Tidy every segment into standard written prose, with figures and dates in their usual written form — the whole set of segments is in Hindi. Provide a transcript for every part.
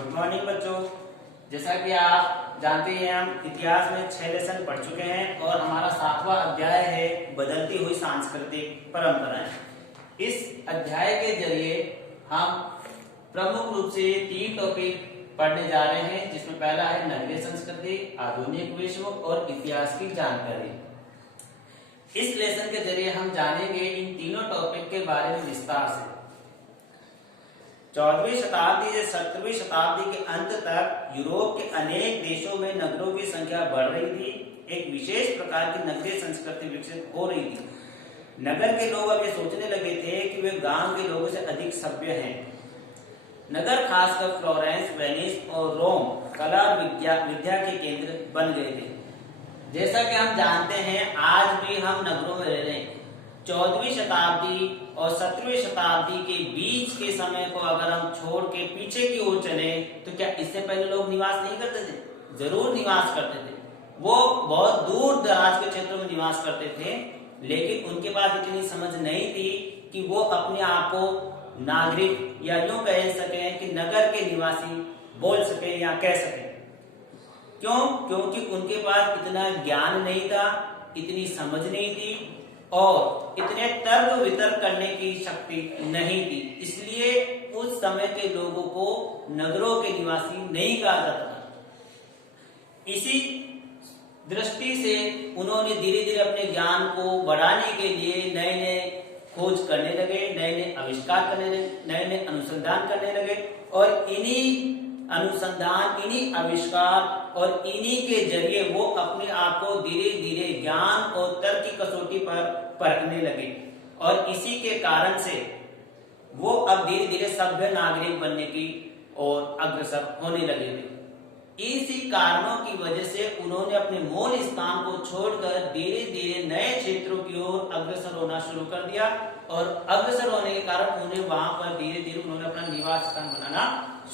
गुड मॉर्निंग बच्चों। जैसा कि आप जानते हैं हम इतिहास में 6 लेसन पढ़ चुके हैं और हमारा 7वां अध्याय है बदलती हुई सांस्कृतिक परंपराएं। इस अध्याय के जरिए हम प्रमुख रूप से 3 टॉपिक पढ़ने जा रहे हैं, जिसमें पहला है नगरीय संस्कृति, आधुनिक विश्व और इतिहास की जानकारी। इस लेसन के जरिए हम जानेंगे इन तीनों टॉपिक के बारे में विस्तार से। 14वीं शताब्दी से 17वीं शताब्दी के अंत तक यूरोप के अनेक देशों में नगरों की संख्या बढ़ रही थी। एक विशेष प्रकार की नगरीय संस्कृति विकसित हो रही थी। नगर के लोग अब ये सोचने लगे थे कि वे गांव के लोगों से अधिक सभ्य हैं। नगर खासकर फ्लोरेंस, वेनिस और रोम कला और विद्या के केंद्र बन गए थे। जैसा कि हम जानते हैं, आज भी हम नगरों में रह रहे हैं। 14वीं शताब्दी और 17वीं शताब्दी के बीच के समय को अगर हम छोड़ के पीछे की ओर चले तो क्या इससे पहले लोग निवास नहीं करते थे? जरूर निवास करते थे। वो बहुत दूर दराज के क्षेत्रों में निवास करते थे, लेकिन उनके पास इतनी समझ नहीं थी कि वो अपने आप को नागरिक या यूं कह सके कि नगर के निवासी बोल सके या कह सके। क्यों? क्योंकि उनके पास इतना ज्ञान नहीं था, इतनी समझ नहीं थी और इतने तर्क वितर्क करने की शक्ति नहीं थी। इसलिए उस समय के लोगों को नगरों के निवासी नहीं कहा जाता था। इसी दृष्टि से उन्होंने धीरे धीरे अपने ज्ञान को बढ़ाने के लिए नए नए खोज करने लगे, नए नए आविष्कार करने लगे, नए नए अनुसंधान करने लगे और इन्हीं अनुसंधान, इन्हीं आविष्कार और इन्हीं के जरिए वो अपने आप को धीरे धीरे ज्ञान और तर्क की कसौटी पर परखने लगे और इसी के कारण से वो अब धीरे धीरे सभ्य नागरिक बनने की ओर अग्रसर होने लगे थे। इसी कारणों की वजह से उन्होंने अपने मूल स्थान को छोड़कर धीरे धीरे नए क्षेत्रों की ओर अग्रसर होना शुरू कर दिया और अग्रसर होने के कारण उन्हें वहां पर धीरे धीरे उन्होंने अपना निवास स्थान बनाना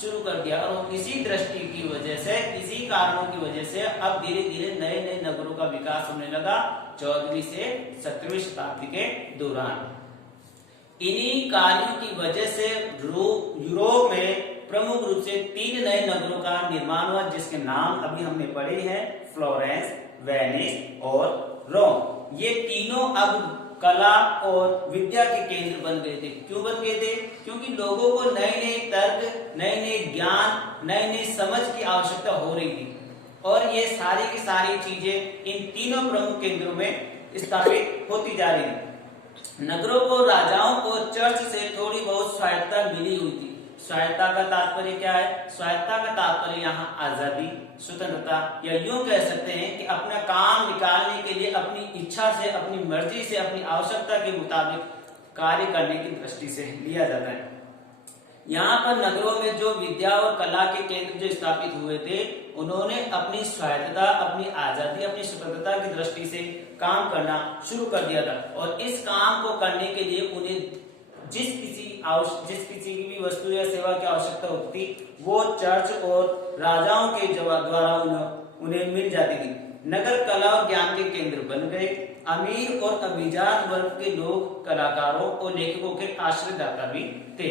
शुरू कर दिया और इसी दृष्टि की वजह से, इसी कारणों की वजह से अब धीरे धीरे नए नए नगरों का विकास होने लगा 14वीं से 17वीं शताब्दी के दौरान। इन्हीं कार्यों की वजह से यूरोप में प्रमुख रूप से 3 नए नगरों का निर्माण हुआ, जिसके नाम अभी हमने पढ़े हैं, फ्लोरेंस, वेनिस और रोम। ये तीनों अब कला और विद्या के केंद्र बन गए थे। क्यों बन गए थे? क्योंकि लोगों को नए नए तर्क, नए नए ज्ञान, नए नए समझ की आवश्यकता हो रही थी और ये सारी की सारी चीजें इन तीनों प्रमुख केंद्रों में स्थापित होती जा रही थी। नगरों को, राजाओं को चर्च से थोड़ी बहुत स्वायत्तता मिली हुई थी। स्वायत्तता का तात्पर्य क्या है? स्वायत्तता का तात्पर्य यहाँ आजादी, स्वतंत्रता या यूं कह सकते हैं कि अपना काम निकालने के लिए अपनी इच्छा से, अपनी मर्जी से, अपनी आवश्यकता के मुताबिक कार्य करने की दृष्टि से लिया जाता है। यहाँ पर नगरों में जो विद्या और कला के केंद्र जो स्थापित हुए थे, उन्होंने अपनी स्वायत्तता, अपनी आजादी, अपनी स्वतंत्रता की दृष्टि से काम करना शुरू कर दिया था और इस काम को करने के लिए उन्हें जिस किसी की भी वस्तु या सेवा की आवश्यकता होती थी, वो चर्च और राजाओं के द्वारा उन्हें मिल जाती थी। नगर कला और ज्ञान के केंद्र बन गए। अमीर और अभिजात वर्ग के लोग कलाकारों और लेखकों के आश्रयदाता भी थे।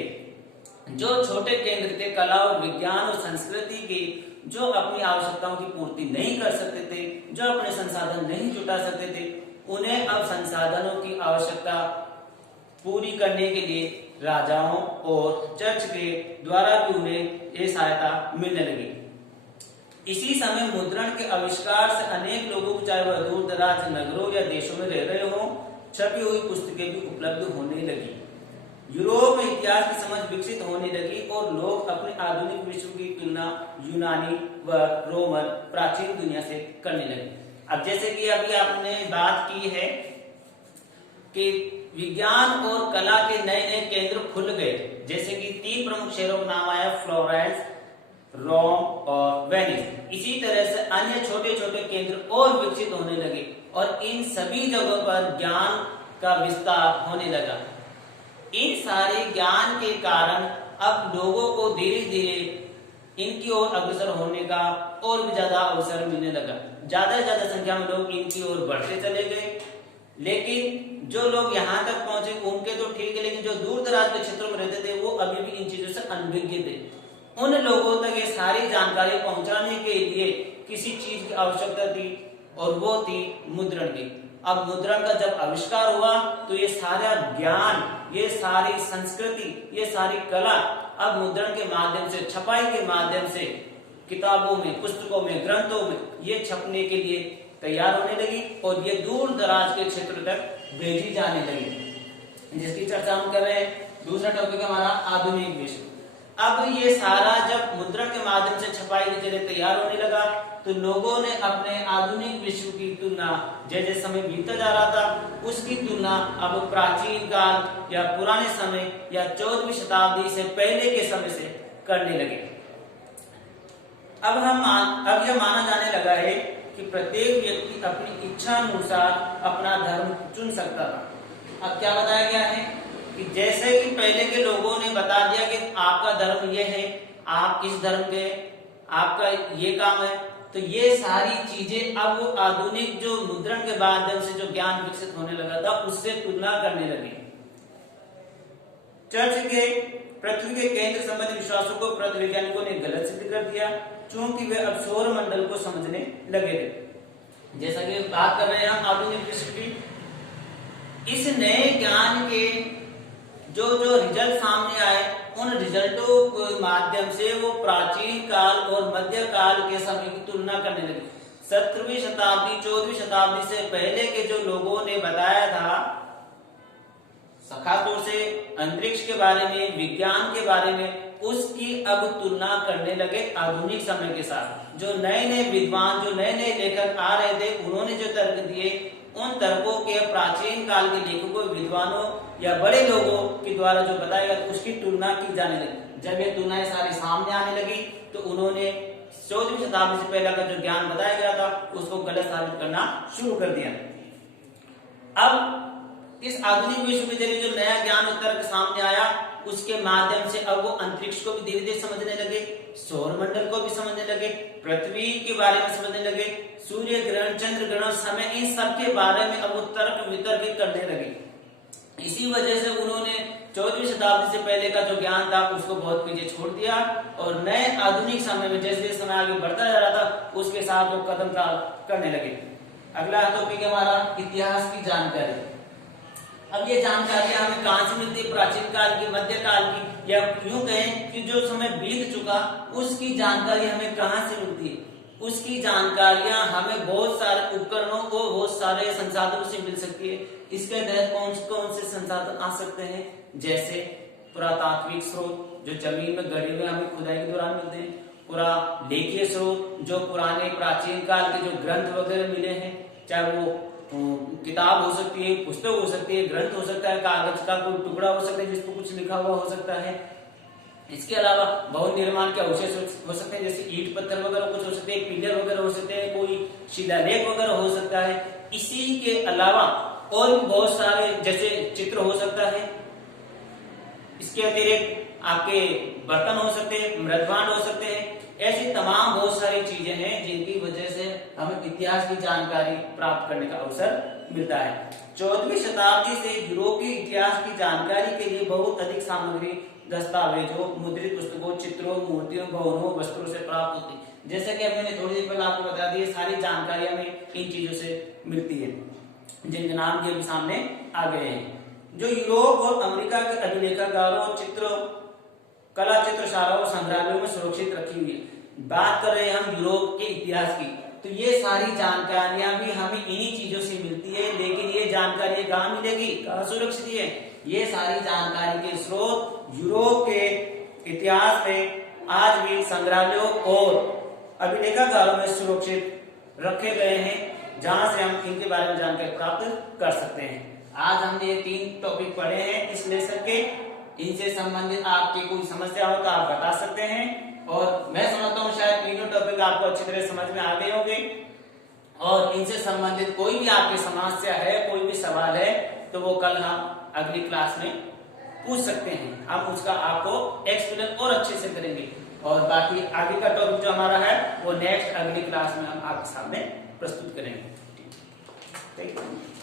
जो छोटे केंद्र थे कला और विज्ञान और संस्कृति के, जो अपनी आवश्यकताओं की पूर्ति नहीं कर सकते थे, जो अपने संसाधन नहीं जुटा सकते थे, उन्हें अब संसाधनों की आवश्यकता पूरी करने के लिए राजाओं और चर्च के द्वारा भी उन्हें ये सहायता मिलने लगी। इसी समय मुद्रण के आविष्कार से अनेक लोगों को, चाहे वह दूर दराज नगरों या देशों में रह रहे हों, छपी हुई पुस्तकें भी उपलब्ध होने लगी। यूरोप में इतिहास की समझ विकसित होने लगी और लोग अपने आधुनिक विश्व की तुलना यूनानी व रोमन प्राचीन दुनिया से करने लगे। अब जैसे कि अभी आपने बात की है कि विज्ञान और कला के नए नए केंद्र खुल गए, जैसे कि 3 प्रमुख शहरों का नाम आया, फ्लोरेंस, रोम और वेनिस। इसी तरह से अन्य छोटे छोटे केंद्र और विकसित होने लगे और इन सभी जगहों पर ज्ञान का विस्तार होने लगा। इन सारे ज्ञान के कारण अब लोगों को धीरे धीरे इनकी ओर अग्रसर होने का और भी ज्यादा अवसर मिलने लगा। ज्यादा से ज्यादा संख्या में लोग इनकी ओर बढ़ते चले गए। लेकिन जो लोग यहाँ तक पहुंचे उनके तो ठीक है, लेकिन जो दूर दराज के क्षेत्रों में रहते थे वो अभी भी इन चीजों से अनभिज्ञ थे। उन लोगों तक ये सारी जानकारी पहुंचाने के लिए किसी चीज की आवश्यकता थी और वो थी मुद्रण की। अब मुद्रण का जब आविष्कार हुआ तो ये सारा ज्ञान, ये सारी संस्कृति, ये सारी कला अब मुद्रण के माध्यम से, छपाई के माध्यम से किताबों में, पुस्तकों में, ग्रंथों में ये छपने के लिए तैयार होने लगी और ये दूर दराज के क्षेत्र तक भेजी जाने लगी, जिसकी चर्चा हम कर रहे हैं। दूसरा टॉपिक हमारा आधुनिक विश्व। अब ये सारा जब मुद्रण के माध्यम से छपाई के लिए तैयार होने लगा तो लोगों ने अपने आधुनिक विश्व की तुलना, जैसे समय बीतता जा रहा था, उसकी तुलना अब प्राचीन काल या पुराने समय या 14वीं शताब्दी से पहले के समय से करने लगे। अब यह माना जाने लगा है कि प्रत्येक व्यक्ति अपनी इच्छा अनुसार अपना धर्म चुन सकता था। अब क्या बताया गया है कि जैसे कि पहले के लोगों ने बता दिया कि आपका धर्म ये है, आप इस धर्म के, आपका ये काम है, तो ये सारी चीजें अब वो आधुनिक जो मुद्रण के माध्यम से जो ज्ञान विकसित होने लगा था उससे तुलना करने लगे। चर्च के पृथ्वी के केंद्र संबंधी विश्वासों को वैज्ञानिकों ने गलत सिद्ध कर दिया, क्योंकि वे अब सौर मंडल को समझने लगे थे। जैसा कि बात कर रहे हैं हम आधुनिक विश्व की, इस नए ज्ञान के जो रिजल्ट सामने आए, उन रिजल्टों के माध्यम से वो प्राचीन काल और मध्य काल के समय की तुलना करने लगे। 17वीं शताब्दी, 14वीं शताब्दी से पहले के जो लोगों ने बताया था, खासतौर से अंतरिक्ष के बारे में, विज्ञान के बारे में, उसकी अब तुलना करने लगे आधुनिक समय के साथ। जो नए नए विद्वान, जो नए नए लेखक आ रहे थे, उन्होंने जो तर्क दिए, उन तर्कों के प्राचीन काल के लेखकों, विद्वानों या बड़े लोगों के द्वारा जो बताया गया उसकी तुलना की जाने लगी। जब ये तुलनाएं सारी सामने आने लगी तो उन्होंने 14वीं शताब्दी से पहले का जो ज्ञान बताया गया था उसको गलत साबित करना शुरू कर दिया। अब इस आधुनिक विश्व में जो नया ज्ञान और तर्क सामने आया, उसके माध्यम से अब वो अंतरिक्ष को भी धीरे धीरे समझने लगे, सौर मंडल को भी समझने लगे, पृथ्वी के बारे में समझने लगे, सूर्य ग्रहण, चंद्र ग्रहण, समय, इन सब के बारे में अब वो तर्क वितर्क करने लगे। इसी वजह से उन्होंने 14वीं शताब्दी से पहले का जो ज्ञान था उसको बहुत पीछे छोड़ दिया और नए आधुनिक समय में जैसे समय आगे बढ़ता जा रहा था उसके साथ वो कदम ताल करने लगे। अगला टॉपिक हमारा इतिहास की जानकारी। अब ये जानकारियां हमें कहां से मिलती है? प्राचीन काल की, मध्य काल की, या यूं कहें कि जो समय बीत चुका उसकी जानकारी हमें कहां से मिलती है? उसकी जानकारियां हमें बहुत सारे उपकरणों को, बहुत सारे संसाधनों से मिल सकती है। इसके तहत कौन कौन से संसाधन आ सकते हैं? जैसे पुरातात्विक स्रोत जो जमीन में गड़े हुए हमें खुदाई के दौरान मिलते हैं, पूरा लेखीय स्रोत जो पुराने प्राचीन काल के जो ग्रंथ वगैरह मिले हैं, चाहे वो किताब हो सकती है, पुस्तक हो सकती है, ग्रंथ हो सकता है, कागज का कोई टुकड़ा हो सकता है जिस पर कुछ लिखा हुआ हो सकता है। इसके अलावा भवन निर्माण के अवशेष हो सकते हैं, जैसे ईंट पत्थर वगैरह कुछ हो सकते हैं, पिलर वगैरह हो सकते हैं, कोई शिलालेख वगैरह हो सकता है। इसी के अलावा और भी बहुत सारे जैसे चित्र हो सकता है। इसके अतिरिक्त आपके बर्तन हो सकते हैं, मृदभांड हो सकते हैं। ऐसी तमाम बहुत सारी चीजें हैं जिनकी वजह से हमें इतिहास की जानकारी प्राप्त करने का अवसर मिलता है। 14वीं शताब्दी से यूरोपीय इतिहास की जानकारी के लिए बहुत अधिक सामग्री दस्तावेजों, मुद्रित पुस्तकों, चित्रों, मूर्तियों, भवनों, वस्त्रों से प्राप्त होती है। जैसे कि मैंने थोड़ी देर पहले आपको बता दी, सारी जानकारी हमें इन चीजों से मिलती है जिनके नाम ये सामने आ गए हैं। जो यूरोप और अमेरिका के अभिलेखागारों, चित्रों, कला चित्रशालाओं, संग्रहालयों में सुरक्षित रखी हुई है। बात कर रहे हैं हम यूरोप के इतिहास की, तो ये सारी जानकारियां भी हमें इन्हीं चीजों से मिलती है। लेकिन ये जानकारी कहाँ मिलेगी, कहाँ सुरक्षित है? ये सारी जानकारी के स्रोत यूरोप के इतिहास में आज भी संग्रहालयों और अभिलेखागारों में सुरक्षित रखे गए हैं, जहां से हम इनके बारे में जानकारी प्राप्त कर सकते हैं। आज हमने ये 3 टॉपिक पढ़े हैं इस लेसन के। इनसे संबंधित आपकी कोई समस्या हो तो आप बता सकते हैं, और मैं समझता हूँ शायद तीनों टॉपिक आपको अच्छी तरह समझ में आ गए होंगे। और इनसे संबंधित कोई भी आपकी समस्या है, कोई भी सवाल है, तो वो कल हम अगली क्लास में पूछ सकते हैं। हम उसका आपको एक्सप्लेन और अच्छे से करेंगे, और बाकी आगे का टॉपिक जो हमारा है वो नेक्स्ट अगली क्लास में हम आपके सामने प्रस्तुत करेंगे। Thank you.